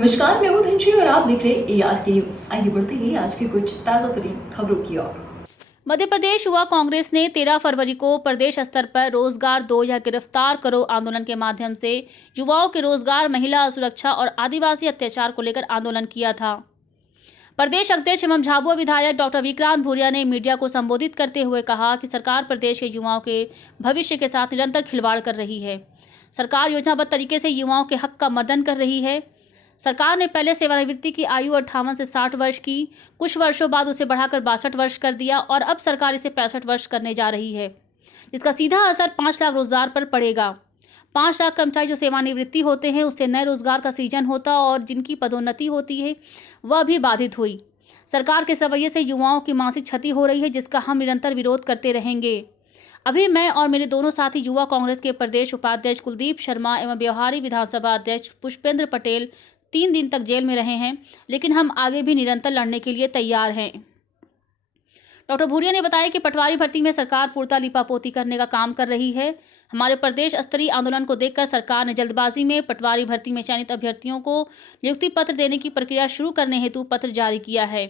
नमस्कार, मैं हूं धनश्री और आप देख रहे हैं ARK न्यूज। आइए बढ़ते हैं आज की कुछ ताजा तरीन खबरों की ओर। मध्य प्रदेश युवा कांग्रेस ने 13 फरवरी को प्रदेश स्तर पर रोजगार दो या गिरफ्तार करो आंदोलन के माध्यम से युवाओं के रोजगार, महिला सुरक्षा और आदिवासी अत्याचार को लेकर आंदोलन किया था। प्रदेश अध्यक्ष एवं झाबुआ विधायक डॉक्टर विक्रांत भूरिया ने मीडिया को संबोधित करते हुए कहा कि सरकार प्रदेश के युवाओं के भविष्य के साथ निरंतर खिलवाड़ कर रही है। सरकार योजनाबद्ध तरीके से युवाओं के हक का मर्दन कर रही है। सरकार ने पहले सेवानिवृत्ति की आयु 58 से 60 वर्ष की, कुछ वर्षों बाद उसे बढ़ाकर 62 वर्ष कर दिया और अब सरकार इसे 65 वर्ष करने जा रही है, जिसका सीधा असर 5 लाख रोजगार पर पड़ेगा। 5 लाख कर्मचारी जो सेवानिवृत्ति होते हैं उससे नए रोजगार का सृजन होता और जिनकी पदोन्नति होती है वह भी बाधित हुई। सरकार के रवैये से युवाओं की मानसिक क्षति हो रही है, जिसका हम निरंतर विरोध करते रहेंगे। अभी मैं और मेरे दोनों साथी युवा कांग्रेस के प्रदेश उपाध्यक्ष कुलदीप शर्मा एवं व्यवहारी विधानसभा अध्यक्ष पुष्पेंद्र पटेल 3 दिन तक जेल में रहे हैं, लेकिन हम आगे भी निरंतर लड़ने के लिए तैयार हैं। डॉक्टर भूरिया ने बताया कि पटवारी भर्ती में सरकार पूर्णतः लिपापोती करने का काम कर रही है। हमारे प्रदेश स्तरीय आंदोलन को देखकर सरकार ने जल्दबाजी में पटवारी भर्ती में चयनित अभ्यर्थियों को नियुक्ति पत्र देने की प्रक्रिया शुरू करने हेतु पत्र जारी किया है,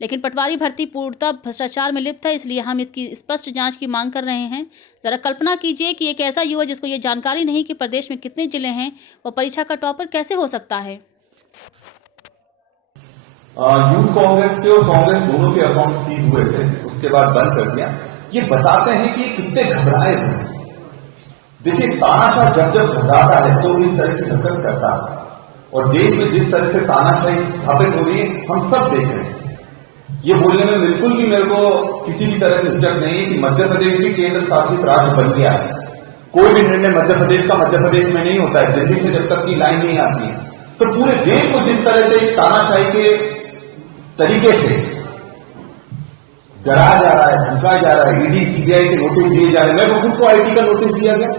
लेकिन पटवारी भर्ती पूर्णतः भ्रष्टाचार में लिप्त है, इसलिए हम इसकी स्पष्ट जांच की मांग कर रहे हैं। जरा कल्पना कीजिए कि एक ऐसा युवा जिसको ये जानकारी नहीं कि प्रदेश में कितने जिले हैं, वो परीक्षा का टॉपर कैसे हो सकता है। यूथ कांग्रेस के और कांग्रेस दोनों के अकाउंट सीज हुए थे, उसके बाद बंद कर दिया। ये बताते हैं कि कितने घबराए हुए हैं। देखिए, तानाशाह जब जब घबराता है तो इस तरह की हरकत करता है, और देश में जिस तरह से तानाशाही स्थापित हो रही है हम सब देख रहे हैं। ये बोलने में बिल्कुल भी मेरे को किसी भी तरह की हिचक नहीं है कि मध्य प्रदेश भी केंद्र शासित राज्य बन गया है। कोई भी निर्णय मध्य प्रदेश का मध्य प्रदेश में नहीं होता है, दिल्ली से जब तक की लाइन नहीं आती है। तो पूरे देश को जिस तरह से तानाशाही के तरीके से डराया जा रहा है, धमकाया जा रहा है, ईडी सीबीआई के नोटिस दिए जा रहे हैं। मैं खुद को आईटी का नोटिस दिया गया,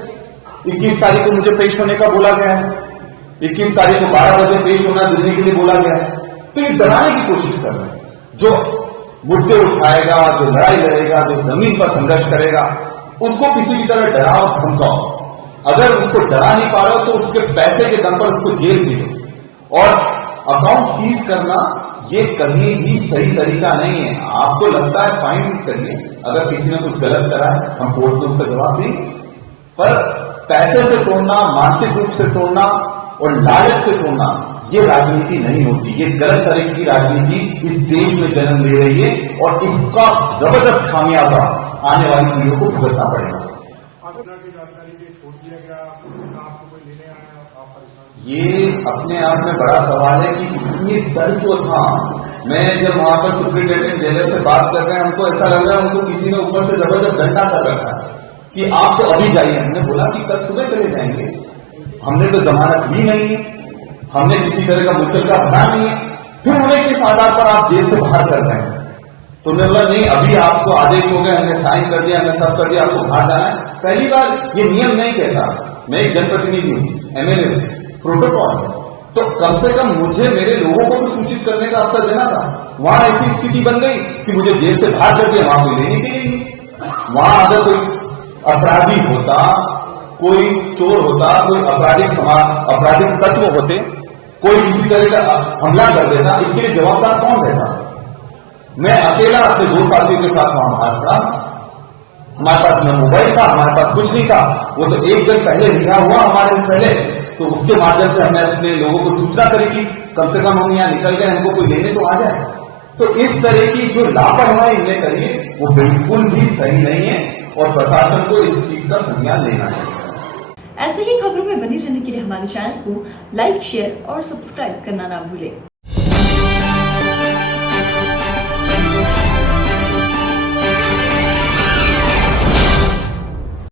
21 तारीख को मुझे पेश होने का बोला गया है, 21 तारीख को 12 बजे पेश होना दिल्ली के लिए बोला गया है। तो ये डराने की कोशिश कर रहे हैं। जो मुद्दे उठाएगा, जो लड़ाई लड़ेगा, जो जमीन पर संघर्ष करेगा, उसको किसी भी तरह डराओ, धमकाओ। अगर उसको डरा नहीं पा रहे हो तो उसके पैसे के दम पर उसको जेल भेजो। और अकाउंट सीज करना ये कहीं भी सही तरीका नहीं है। आपको लगता है फाइन करिए, अगर किसी ने कुछ गलत करा है हम कोर्ट में उसका जवाब दें, पर पैसे से तोड़ना, मानसिक रूप से तोड़ना और लालच से तोड़ना ये राजनीति नहीं होती। ये गलत तरह की राजनीति इस देश में जन्म ले रही है और इसका जबरदस्त खामियाजा आने वाली पीढ़ियों को भुगतना पड़ेगा। ये अपने आप में बड़ा सवाल है कि इतनी डर क्यों था। मैं जब वहां पर सुप्रिंटेंडेंट जेलर से बात कर रहे हैं, हमको ऐसा लग रहा है उनको किसी ने ऊपर से जबरदस्त डंडा कर रखा है कि आप तो अभी जाइए। हमने बोला कि कल सुबह चले जाएंगे, हमने तो जमानत ली नहीं है, हमने किसी तरह का मुचलका भरा नहीं है। फिर उन्हें किस आधार पर आप जेल से बाहर कर रहे हैं? तो उन्होंने बोला नहीं, अभी आपको आदेश हो गए, हमने साइन कर दिया, हमने सब कर दिया, आपको बाहर जाना है। पहली बार ये नियम नहीं कहता, मैं एक जनप्रतिनिधि हूं, MLA हूं, प्रोटोकॉल है, तो कम से कम मुझे मेरे लोगों को तो सूचित करने का अवसर देना था। वहां ऐसी स्थिति बन गई कि मुझे जेल से बाहर कर दिया, वहां कोई लेने के लिए नहीं। वहां अगर कोई अपराधी होता, कोई चोर होता, कोई आपराधिक तत्व होते, कोई किसी तरह का हमला कर देता, इसके लिए जवाबदार कौन रहता? मैं अकेला अपने 2 साथियों के साथ वहां बाहर खड़ा। हमारे पास न मोबाइल था, हमारे पास कुछ नहीं था। वो तो एक जन पहले रिहा हुआ हमारे पहले, तो उसके माध्यम से हमने अपने लोगों को सूचना करी कि कम से कम हम यहाँ निकल गए, हमको कोई लेने तो आ जाए। तो इस तरह की जो लापरवाही इन्हें करी है वो बिल्कुल भी सही नहीं है और प्रशासन को इस चीज का संज्ञान लेना चाहिए। ऐसे ही खबरों में बने रहने के लिए हमारे चैनल को लाइक, शेयर और सब्सक्राइब करना ना भूलें।